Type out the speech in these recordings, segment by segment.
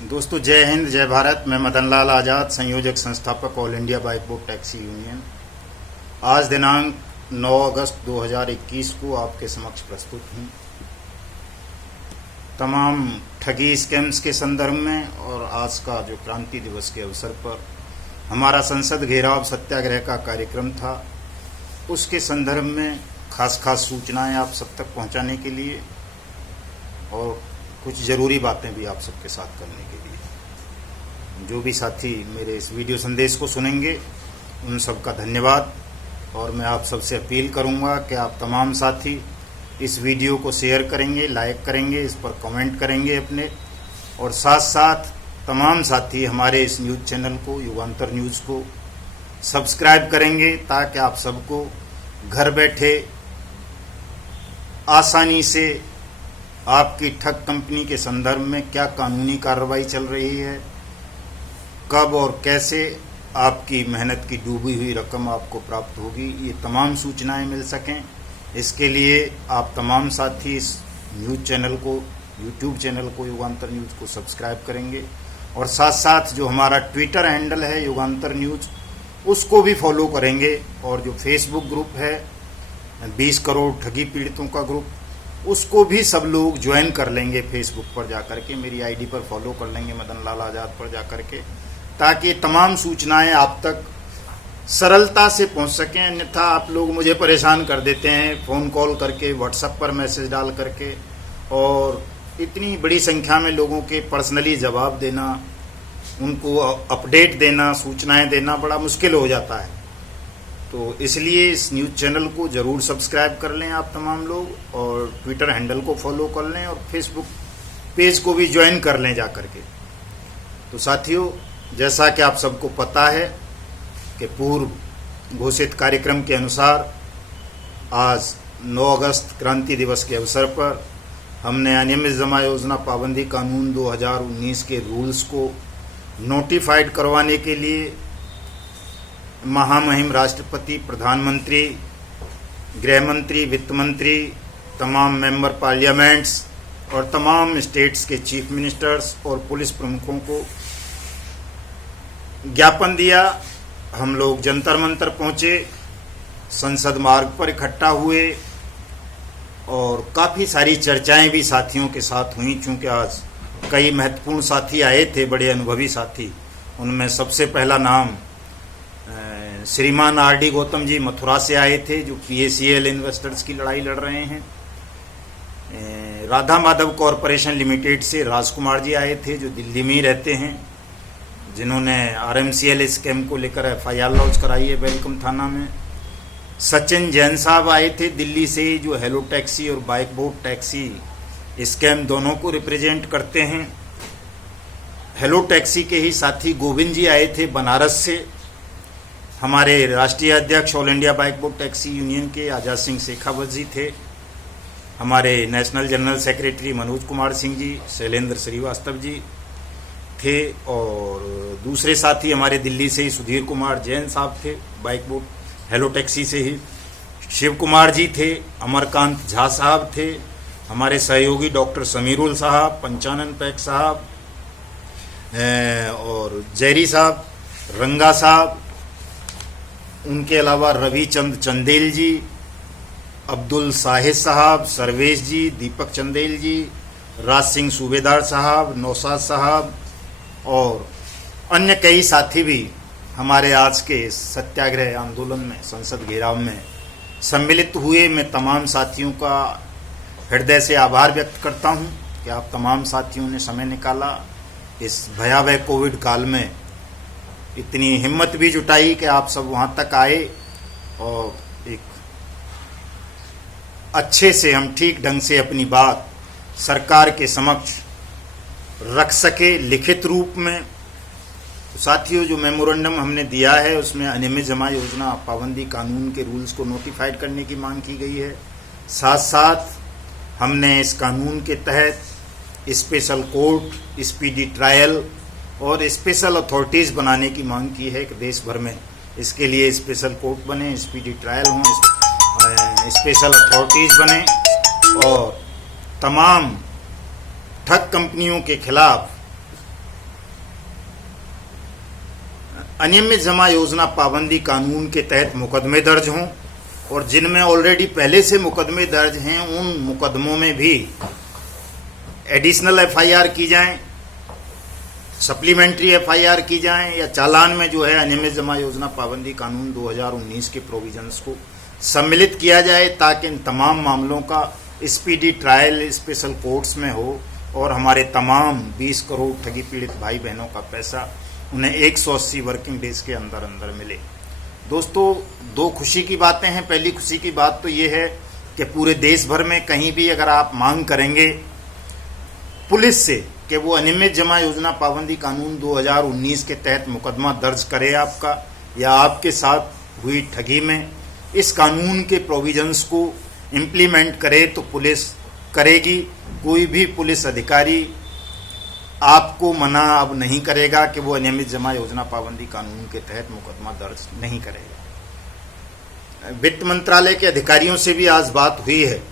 दोस्तों, जय हिंद, जय भारत। मैं मदन लाल आज़ाद, संयोजक संस्थापक all India bike boat taxi union. आज दिनांक 9 अगस्त 2021 को आपके समक्ष प्रस्तुत हूँ तमाम ठगी स्कैम्स के संदर्भ में। और आज का जो क्रांति दिवस के अवसर पर हमारा संसद घेराव सत्याग्रह का कार्यक्रम था, उसके संदर्भ में खास सूचनाएं आप सब तक पहुंचाने के लिए और कुछ ज़रूरी बातें भी आप सबके साथ करने के लिए। जो भी साथी मेरे इस वीडियो संदेश को सुनेंगे उन सब का धन्यवाद। और मैं आप सबसे अपील करूंगा कि आप तमाम साथी इस वीडियो को शेयर करेंगे, लाइक करेंगे, इस पर कमेंट करेंगे अपने, और साथ साथ तमाम साथी हमारे इस न्यूज़ चैनल को, युगांतर न्यूज़ को सब्सक्राइब करेंगे, ताकि आप सबको घर बैठे आसानी से आपकी ठग कंपनी के संदर्भ में क्या कानूनी कार्रवाई चल रही है, कब और कैसे आपकी मेहनत की डूबी हुई रकम आपको प्राप्त होगी, ये तमाम सूचनाएं मिल सकें। इसके लिए आप तमाम साथी इस न्यूज़ चैनल को, यूट्यूब चैनल को, युगांतर न्यूज़ को सब्सक्राइब करेंगे, और साथ साथ जो हमारा ट्विटर हैंडल है युगांतर न्यूज़, उसको भी फॉलो करेंगे। और जो फेसबुक ग्रुप है 20 करोड़ ठगी पीड़ितों का ग्रुप, उसको भी सब लोग ज्वाइन कर लेंगे। फेसबुक पर जाकर के मेरी आईडी पर फॉलो कर लेंगे, मदन लाल आज़ाद पर जाकर के, ताकि तमाम सूचनाएं आप तक सरलता से पहुंच सकें। अन्यथा आप लोग मुझे परेशान कर देते हैं फ़ोन कॉल करके, व्हाट्सएप पर मैसेज डाल करके, और इतनी बड़ी संख्या में लोगों के पर्सनली जवाब देना, उनको अपडेट देना, सूचनाएं देना बड़ा मुश्किल हो जाता है। तो इसलिए इस न्यूज़ चैनल को ज़रूर सब्सक्राइब कर लें आप तमाम लोग, और ट्विटर हैंडल को फॉलो कर लें, और फेसबुक पेज को भी ज्वाइन कर लें जा कर के। तो साथियों, जैसा कि आप सबको पता है कि पूर्व घोषित कार्यक्रम के अनुसार आज 9 अगस्त क्रांति दिवस के अवसर पर हमने अनियमित जमा योजना पाबंदी कानून 2019 के रूल्स को नोटिफाइड करवाने के लिए महामहिम राष्ट्रपति, प्रधानमंत्री, गृह मंत्री, वित्त मंत्री, तमाम मेंबर पार्लियामेंट्स और तमाम स्टेट्स के चीफ मिनिस्टर्स और पुलिस प्रमुखों को ज्ञापन दिया। हम लोग जंतर मंतर पहुंचे, संसद मार्ग पर इकट्ठा हुए, और काफ़ी सारी चर्चाएं भी साथियों के साथ हुई। चूँकि आज कई महत्वपूर्ण साथी आए थे, बड़े अनुभवी साथी। उनमें सबसे पहला नाम श्रीमान आर.डी. गौतम जी मथुरा से आए थे, जो PACL इन्वेस्टर्स की लड़ाई लड़ रहे हैं। राधा माधव कॉरपोरेशन लिमिटेड से राजकुमार जी आए थे, जो दिल्ली में ही रहते हैं, जिन्होंने RMCL स्कैम को लेकर FIR लॉन्च कराई है वेलकम थाना में। सचिन जैन साहब आए थे दिल्ली से, जो हेलो टैक्सी और बाइक बोट टैक्सी स्कैम दोनों को रिप्रेजेंट करते हैं। हेलो टैक्सी के ही साथी गोविंद जी आए थे बनारस से। हमारे राष्ट्रीय अध्यक्ष all India bike boat taxi union के आज़ाद सिंह शेखावत जी थे। हमारे national general secretary Manoj Kumar Singh ji, Shailendra Srivastava ji थे, और दूसरे साथी हमारे दिल्ली से ही सुधीर कुमार जैन साहब थे, बाइक बोट हेलो टैक्सी से ही। शिव कुमार जी थे, अमरकांत झा साहब थे, हमारे सहयोगी डॉक्टर समीरुल साहब, पंचानन पैक साहब, और जैरी साहब, रंगा साहब, उनके अलावा रविचंद चंदेल जी, अब्दुल साहिद साहब, सर्वेश जी, दीपक चंदेल जी, राज सिंह सूबेदार साहब, नौशाद साहब, और अन्य कई साथी भी हमारे आज के सत्याग्रह आंदोलन में, संसद घेराव में सम्मिलित हुए। मैं तमाम साथियों का हृदय से आभार व्यक्त करता हूं कि आप तमाम साथियों ने समय निकाला, इस भयावह कोविड काल में इतनी हिम्मत भी जुटाई कि आप सब वहाँ तक आए, और एक अच्छे से हम ठीक ढंग से अपनी बात सरकार के समक्ष रख सके लिखित रूप में। तो साथियों, जो मेमोरेंडम हमने दिया है उसमें अनियमित जमा योजना पाबंदी कानून के रूल्स को नोटिफाइड करने की मांग की गई है। साथ साथ हमने इस कानून के तहत स्पेशल कोर्ट, स्पीडी ट्रायल और स्पेशल अथॉरिटीज़ बनाने की मांग की है कि देश भर में इसके लिए स्पेशल कोर्ट बने, स्पीडी ट्रायल हों, स्पेशल अथॉरिटीज़ बने, और तमाम ठग कंपनियों के खिलाफ अनियमित जमा योजना पाबंदी कानून के तहत मुकदमे दर्ज हों और जिनमें ऑलरेडी पहले से मुकदमे दर्ज हैं उन मुकदमों में भी एडिशनल एफआईआर की जाएं, सप्लीमेंट्री एफआईआर की जाएं या चालान में जो है अनियमित जमा योजना पाबंदी कानून 2019 के प्रोविजंस को सम्मिलित किया जाए ताकि इन तमाम मामलों का स्पीडी ट्रायल स्पेशल कोर्ट्स में हो और हमारे तमाम 20 करोड़ ठगी पीड़ित भाई बहनों का पैसा उन्हें 180 वर्किंग डेज के अंदर अंदर मिले। दोस्तों, दो खुशी की बातें हैं। पहली खुशी की बात तो ये है कि पूरे देश भर में कहीं भी अगर आप मांग करेंगे पुलिस से कि वो अनियमित जमा योजना पाबंदी कानून 2019 के तहत मुकदमा दर्ज करे आपका या आपके साथ हुई ठगी में, इस कानून के प्रोविजंस को इम्प्लीमेंट करे तो पुलिस करेगी। कोई भी पुलिस अधिकारी आपको मना अब नहीं करेगा कि वो अनियमित जमा योजना पाबंदी कानून के तहत मुकदमा दर्ज नहीं करेगा। वित्त मंत्रालय के अधिकारियों से भी आज बात हुई है।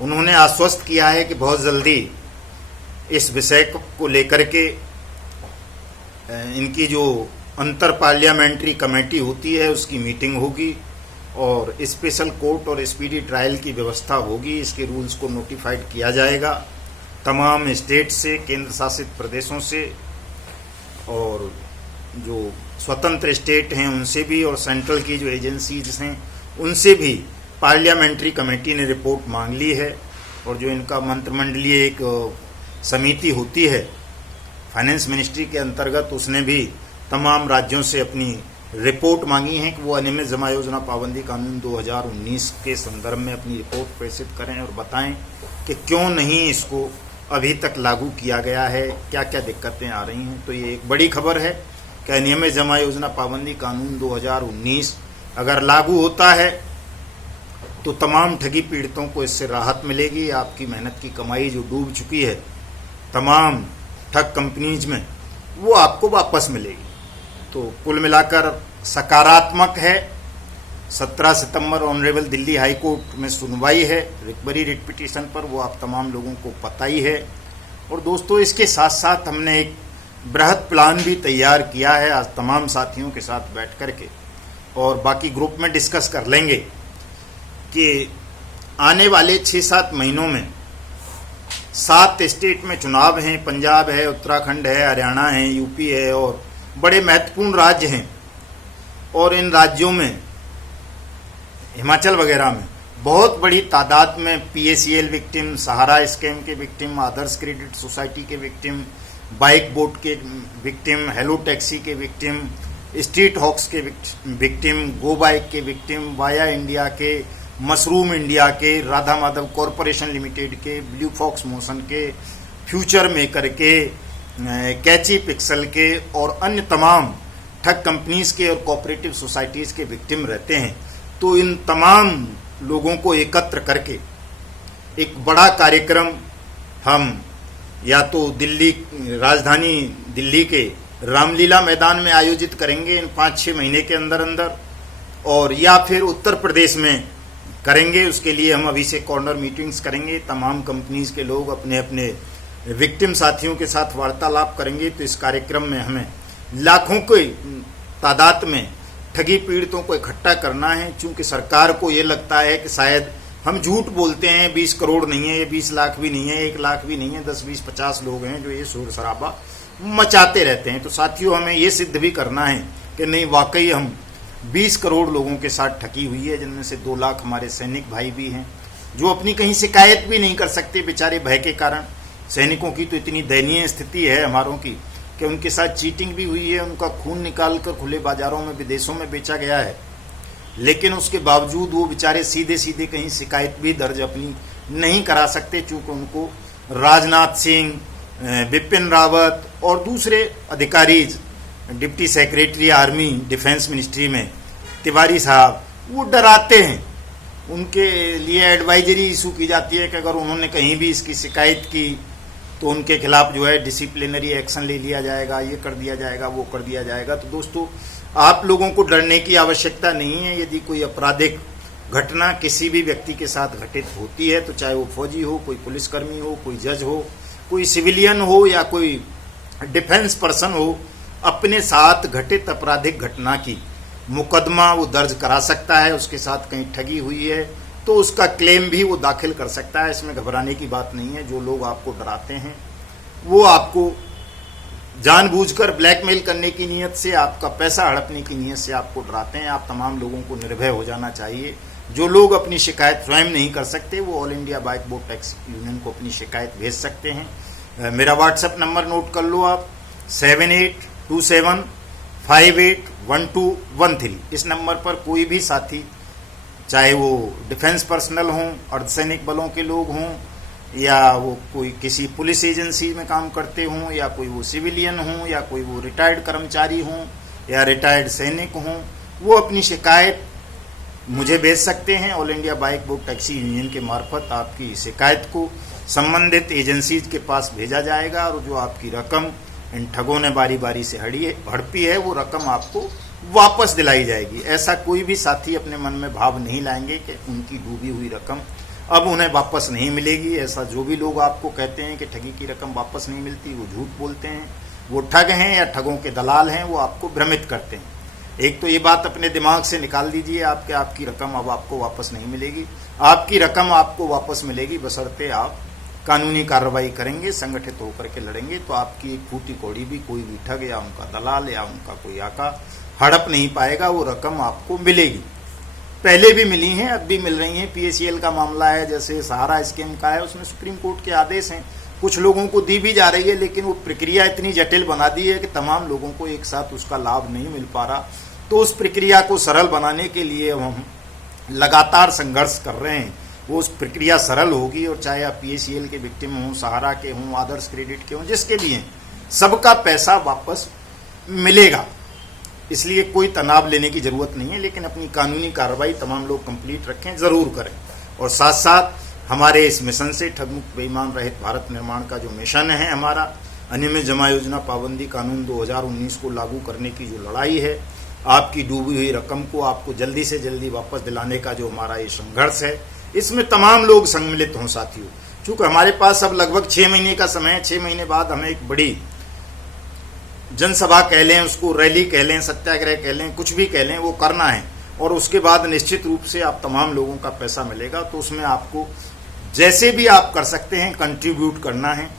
उन्होंने आश्वस्त किया है कि बहुत जल्दी इस विषय को लेकर के इनकी जो अंतर पार्लियामेंट्री कमेटी होती है उसकी मीटिंग होगी और स्पेशल कोर्ट और स्पीडी ट्रायल की व्यवस्था होगी। इसके रूल्स को नोटिफाइड किया जाएगा तमाम स्टेट से, केंद्र शासित प्रदेशों से और जो स्वतंत्र स्टेट हैं उनसे भी और सेंट्रल की जो एजेंसीज हैं उनसे भी पार्लियामेंट्री कमेटी ने रिपोर्ट मांग ली है और जो इनका मंत्रिमंडलीय एक समिति होती है फाइनेंस मिनिस्ट्री के अंतर्गत, उसने भी तमाम राज्यों से अपनी रिपोर्ट मांगी है कि वो अनियमित जमा योजना पाबंदी कानून 2019 के संदर्भ में अपनी रिपोर्ट प्रेषित करें और बताएं कि क्यों नहीं इसको अभी तक लागू किया गया है, क्या क्या दिक्कतें आ रही हैं। तो ये एक बड़ी खबर है कि अनियमित जमा योजना पाबंदी कानून 2019 अगर लागू होता है तो तमाम ठगी पीड़ितों को इससे राहत मिलेगी। आपकी मेहनत की कमाई जो डूब चुकी है तमाम ठग कंपनीज में, वो आपको वापस मिलेगी। तो कुल मिलाकर सकारात्मक है। 17 सितंबर ऑनरेबल दिल्ली हाई कोर्ट में सुनवाई है रिकवरी रिट पिटीशन पर, वो आप तमाम लोगों को पता ही है। और दोस्तों, इसके साथ साथ हमने एक बृहद प्लान भी तैयार किया है आज तमाम साथियों के साथ बैठ कर के, और बाकी ग्रुप में डिस्कस कर लेंगे कि आने वाले 6-7 महीनों में 7 स्टेट में चुनाव हैं। पंजाब है, उत्तराखंड है, हरियाणा है, यूपी है और बड़े महत्वपूर्ण राज्य हैं। और इन राज्यों में, हिमाचल वगैरह में बहुत बड़ी तादाद में PACL विक्टिम, सहारा स्कैम के विक्टिम, आदर्श क्रेडिट सोसाइटी के विक्टिम, बाइक बोट के विक्टिम, हेलो टैक्सी के विक्टिम, स्ट्रीट हॉक्स के विक्टिम, गो बाइक के विक्टिम, वाया इंडिया के, मशरूम इंडिया के, राधा माधव कॉरपोरेशन लिमिटेड के, ब्लू फॉक्स मोशन के, फ्यूचर मेकर के, कैची पिक्सल के और अन्य तमाम ठग कंपनीज के और कोऑपरेटिव सोसाइटीज़ के विक्टिम रहते हैं। तो इन तमाम लोगों को एकत्र करके एक बड़ा कार्यक्रम हम या तो दिल्ली, राजधानी दिल्ली के रामलीला मैदान में आयोजित करेंगे इन 5-6 महीने के अंदर अंदर, और या फिर उत्तर प्रदेश में करेंगे। उसके लिए हम अभी से कॉर्नर मीटिंग्स करेंगे, तमाम कंपनीज के लोग अपने अपने विक्टिम साथियों के साथ वार्तालाप करेंगे। तो इस कार्यक्रम में हमें लाखों की तादाद में ठगी पीड़ितों को इकट्ठा करना है। चूंकि सरकार को ये लगता है कि शायद हम झूठ बोलते हैं, 20 करोड़ नहीं है, ये 20 लाख भी नहीं है, 1 लाख भी नहीं है, 10, 20, 50 लोग हैं जो ये शोर शराबा मचाते रहते हैं। तो साथियों, हमें ये सिद्ध भी करना है कि नहीं, वाकई हम 20 करोड़ लोगों के साथ ठगी हुई है, जिनमें से 2 लाख हमारे सैनिक भाई भी हैं जो अपनी कहीं शिकायत भी नहीं कर सकते बेचारे भय के कारण। सैनिकों की तो इतनी दयनीय स्थिति है हमारों की कि उनके साथ चीटिंग भी हुई है, उनका खून निकालकर खुले बाजारों में, विदेशों में बेचा गया है, लेकिन उसके बावजूद वो बेचारे सीधे सीधे कहीं शिकायत भी दर्ज अपनी नहीं करा सकते, चूँकि उनको राजनाथ सिंह, बिपिन रावत और दूसरे अधिकारीज, deputy secretary army defence ministry में तिवारी साहब, वो डराते हैं। उनके लिए एडवाइजरी इशू की जाती है कि अगर उन्होंने कहीं भी इसकी शिकायत की तो उनके खिलाफ जो है डिसिप्लिनरी एक्शन ले लिया जाएगा, ये कर दिया जाएगा, वो कर दिया जाएगा। तो दोस्तों, आप लोगों को डरने की आवश्यकता नहीं है। यदि कोई आपराधिक घटना किसी भी व्यक्ति के साथ घटित होती है, तो चाहे वो फौजी हो, कोई पुलिसकर्मी हो, कोई जज हो, कोई सिविलियन हो या कोई डिफेंस पर्सन हो, अपने साथ घटित आपराधिक घटना की मुकदमा वो दर्ज करा सकता है। उसके साथ कहीं ठगी हुई है तो उसका क्लेम भी वो दाखिल कर सकता है। इसमें घबराने की बात नहीं है। जो लोग आपको डराते हैं वो आपको जानबूझकर ब्लैकमेल करने की नीयत से, आपका पैसा हड़पने की नीयत से आपको डराते हैं। आप तमाम लोगों को निर्भय हो जाना चाहिए। जो लोग अपनी शिकायत स्वयं नहीं कर सकते वो all India bike board taxi union को अपनी शिकायत भेज सकते हैं। मेरा व्हाट्सएप नंबर नोट कर लो आप, 7827581213। इस नंबर पर कोई भी साथी, चाहे वो डिफेंस पर्सनल हों, अर्धसैनिक बलों के लोग हों, या वो कोई किसी पुलिस एजेंसी में काम करते हों, या कोई वो सिविलियन हों, या कोई वो रिटायर्ड कर्मचारी हों, या रिटायर्ड सैनिक हों, वो अपनी शिकायत मुझे भेज सकते हैं। All India bike board taxi union के मार्फत आपकी शिकायत को संबंधित एजेंसीज के पास भेजा जाएगा और जो आपकी रकम इन ठगों ने बारी बारी से हड़पी है वो रकम आपको वापस दिलाई जाएगी। ऐसा कोई भी साथी अपने मन में भाव नहीं लाएंगे कि उनकी डूबी हुई रकम अब उन्हें वापस नहीं मिलेगी। ऐसा जो भी लोग आपको कहते हैं कि ठगी की रकम वापस नहीं मिलती, वो झूठ बोलते हैं। वो ठग हैं या ठगों के दलाल हैं, वो आपको भ्रमित करते हैं। एक तो ये बात अपने दिमाग से निकाल दीजिए आपकी रकम अब आपको वापस नहीं मिलेगी। आपकी रकम आपको वापस मिलेगी बशर्ते आप कानूनी कार्रवाई करेंगे, संगठित होकर के लड़ेंगे। तो आपकी एक फूटी कौड़ी भी कोई भी ठग या उनका दलाल या उनका कोई आका हड़प नहीं पाएगा। वो रकम आपको मिलेगी। पहले भी मिली हैं, अब भी मिल रही हैं। पीएसीएल का मामला है, जैसे सहारा स्कीम का है, उसमें सुप्रीम कोर्ट के आदेश हैं, कुछ लोगों को दी भी जा रही है, लेकिन वो प्रक्रिया इतनी जटिल बना दी है कि तमाम लोगों को एक साथ उसका लाभ नहीं मिल पा रहा। तो उस प्रक्रिया को सरल बनाने के लिए हम लगातार संघर्ष कर रहे हैं। वो उस प्रक्रिया सरल होगी और चाहे आप पीएसीएल के विक्टिम हों, सहारा के हों, आदर्श क्रेडिट के हों, जिसके भी हैं, सबका पैसा वापस मिलेगा। इसलिए कोई तनाव लेने की जरूरत नहीं है, लेकिन अपनी कानूनी कार्रवाई तमाम लोग कंप्लीट रखें, जरूर करें। और साथ साथ हमारे इस मिशन से ठग मुक्त बेईमान रहित भारत निर्माण का जो मिशन है हमारा, अनियमित जमा योजना पाबंदी कानून 2019 को लागू करने की जो लड़ाई है, आपकी डूबी हुई रकम को आपको जल्दी से जल्दी वापस दिलाने का जो हमारा ये संघर्ष है, इसमें तमाम लोग सम्मिलित हों साथियों। चूंकि हमारे पास अब लगभग 6 महीने का समय है। 6 महीने बाद हमें एक बड़ी जनसभा कह लें, उसको रैली कह लें, सत्याग्रह कह लें, कुछ भी कह लें, वो करना है। और उसके बाद निश्चित रूप से आप तमाम लोगों का पैसा मिलेगा। तो उसमें आपको जैसे भी आप कर सकते हैं कंट्रीब्यूट करना है।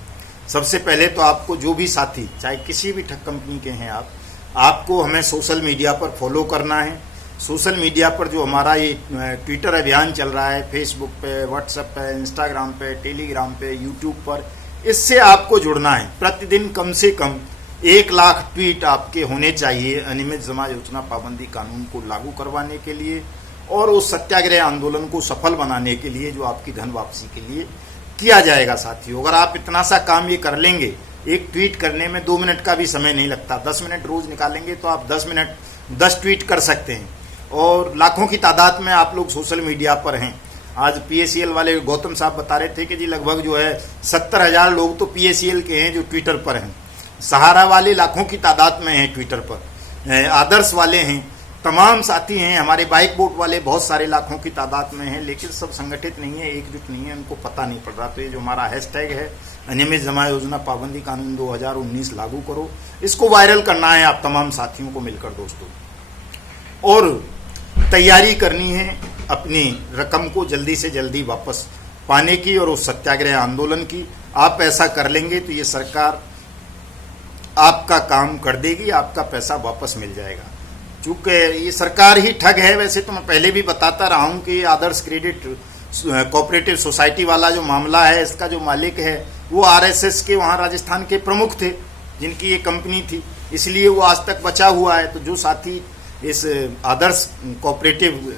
सबसे पहले तो आपको जो भी साथी, चाहे किसी भी ठग कंपनी के हैं आपको हमें सोशल मीडिया पर फॉलो करना है। सोशल मीडिया पर जो हमारा ये ट्विटर अभियान चल रहा है, फेसबुक पे, व्हाट्सएप पे, इंस्टाग्राम पे, टेलीग्राम पे, यूट्यूब पर, इससे आपको जुड़ना है। प्रतिदिन कम से कम 1 लाख ट्वीट आपके होने चाहिए अनियमित जमा योजना पाबंदी कानून को लागू करवाने के लिए और उस सत्याग्रह आंदोलन को सफल बनाने के लिए जो आपकी धन वापसी के लिए किया जाएगा। साथियों, अगर आप इतना सा काम ये कर लेंगे, एक ट्वीट करने में 2 मिनट का भी समय नहीं लगता, 10 मिनट रोज निकालेंगे तो आप 10 मिनट 10 ट्वीट कर सकते हैं। और लाखों की तादाद में आप लोग सोशल मीडिया पर हैं। आज पीएसीएल वाले गौतम साहब बता रहे थे कि जी लगभग जो है 70,000 लोग तो पीएसीएल के हैं जो ट्विटर पर हैं। सहारा वाले लाखों की तादाद में हैं ट्विटर पर, आदर्श वाले हैं, तमाम साथी हैं, हमारे बाइक बोट वाले बहुत सारे लाखों की तादाद में हैं, लेकिन सब संगठित नहीं है, एकजुट नहीं है, उनको पता नहीं पड़ रहा। तो ये जो हमारा हैशटैग है अनियमित जमा योजना पाबंदी कानून 2019 लागू करो, इसको वायरल करना है आप तमाम साथियों को मिलकर दोस्तों। और तैयारी करनी है अपनी रकम को जल्दी से जल्दी वापस पाने की और उस सत्याग्रह आंदोलन की। आप ऐसा कर लेंगे तो ये सरकार आपका काम कर देगी, आपका पैसा वापस मिल जाएगा। चूंकि ये सरकार ही ठग है। वैसे तो मैं पहले भी बताता रहा हूँ कि आदर्श क्रेडिट कोऑपरेटिव सोसाइटी वाला जो मामला है, इसका जो मालिक है वो आरएसएस के वहाँ राजस्थान के प्रमुख थे, जिनकी ये कंपनी थी, इसलिए वो आज तक बचा हुआ है। तो जो साथी इस आदर्श कोऑपरेटिव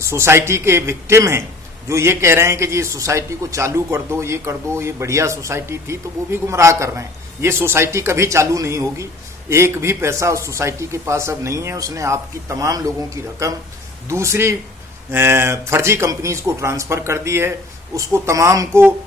सोसाइटी के विक्टिम हैं, जो ये कह रहे हैं कि जी इस सोसाइटी को चालू कर दो, ये कर दो, ये बढ़िया सोसाइटी थी, तो वो भी गुमराह कर रहे हैं। ये सोसाइटी कभी चालू नहीं होगी, एक भी पैसा उस सोसाइटी के पास अब नहीं है। उसने आपकी तमाम लोगों की रकम दूसरी फर्जी कंपनीज को ट्रांसफ़र कर दी है, उसको तमाम को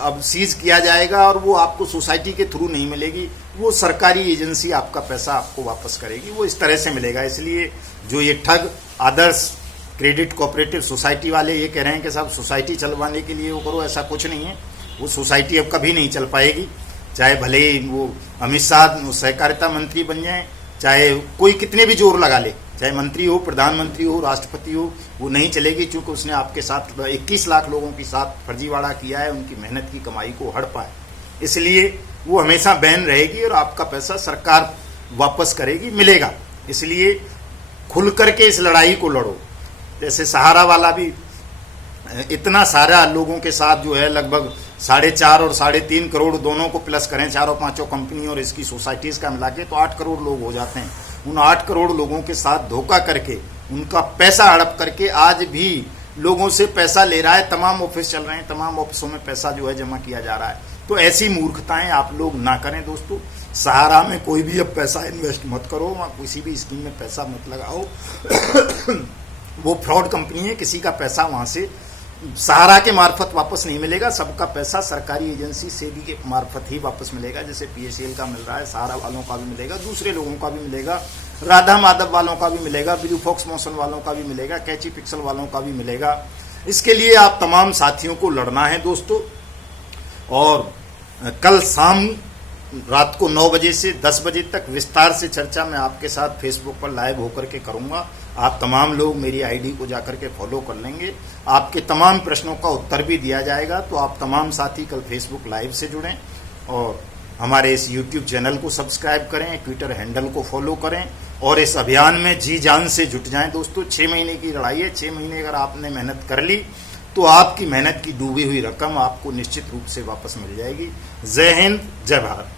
अब सीज किया जाएगा और वो आपको सोसाइटी के थ्रू नहीं मिलेगी, वो सरकारी एजेंसी आपका पैसा आपको वापस करेगी, वो इस तरह से मिलेगा। इसलिए जो ये ठग आदर्श क्रेडिट कोऑपरेटिव सोसाइटी वाले ये कह रहे हैं कि साहब सोसाइटी चलवाने के लिए वो करो, ऐसा कुछ नहीं है। वो सोसाइटी अब कभी नहीं चल पाएगी। चाहे भले ही वो अमित शाह सहकारिता मंत्री बन जाए, चाहे कोई कितने भी जोर लगा ले, चाहे मंत्री हो, प्रधानमंत्री हो, राष्ट्रपति हो, वो नहीं चलेगी, क्योंकि उसने आपके साथ 21 लाख लोगों के साथ फर्जीवाड़ा किया है, उनकी मेहनत की कमाई को हड़पा है। इसलिए वो हमेशा बैन रहेगी और आपका पैसा सरकार वापस करेगी, मिलेगा। इसलिए खुल करके इस लड़ाई को लड़ो। जैसे सहारा वाला भी इतना सारा लोगों के साथ जो है, लगभग 4.5 और 3.5 करोड़ दोनों को प्लस करें, चारों पांचों कंपनी और इसकी सोसाइटीज का मिला के, तो 8 करोड़ लोग हो जाते हैं। उन 8 करोड़ लोगों के साथ धोखा करके, उनका पैसा हड़प करके आज भी लोगों से पैसा ले रहा है। तमाम ऑफिस चल रहे हैं, तमाम ऑफिसों में पैसा जो है जमा किया जा रहा है। तो ऐसी मूर्खताएं आप लोग ना करें दोस्तों। सहारा में कोई भी अब पैसा इन्वेस्ट मत करो, वहाँ किसी भी स्कीम में पैसा मत लगाओ। वो फ्रॉड कंपनी है, किसी का पैसा वहाँ से सहारा के मार्फत वापस नहीं मिलेगा। सबका पैसा सरकारी एजेंसी सेबी के मार्फत ही वापस मिलेगा। जैसे PSL का मिल रहा है, सहारा वालों का भी मिलेगा, दूसरे लोगों का भी मिलेगा, राधा माधव वालों का भी मिलेगा, ब्लू फॉक्स मोशन वालों का भी मिलेगा, कैची पिक्सल वालों का भी मिलेगा। इसके लिए आप तमाम साथियों को लड़ना है दोस्तों। और कल शाम रात को 9 बजे से 10 बजे तक विस्तार से चर्चा मैं आपके साथ फेसबुक पर लाइव होकर के करूंगा। आप तमाम लोग मेरी आईडी को जाकर के फॉलो कर लेंगे, आपके तमाम प्रश्नों का उत्तर भी दिया जाएगा। तो आप तमाम साथी कल फेसबुक लाइव से जुड़ें और हमारे इस यूट्यूब चैनल को सब्सक्राइब करें, ट्विटर हैंडल को फॉलो करें और इस अभियान में जी जान से जुट जाएं दोस्तों। 6 महीने की लड़ाई है। 6 महीने अगर आपने मेहनत कर ली तो आपकी मेहनत की डूबी हुई रकम आपको निश्चित रूप से वापस मिल जाएगी। जय हिंद, जय भारत।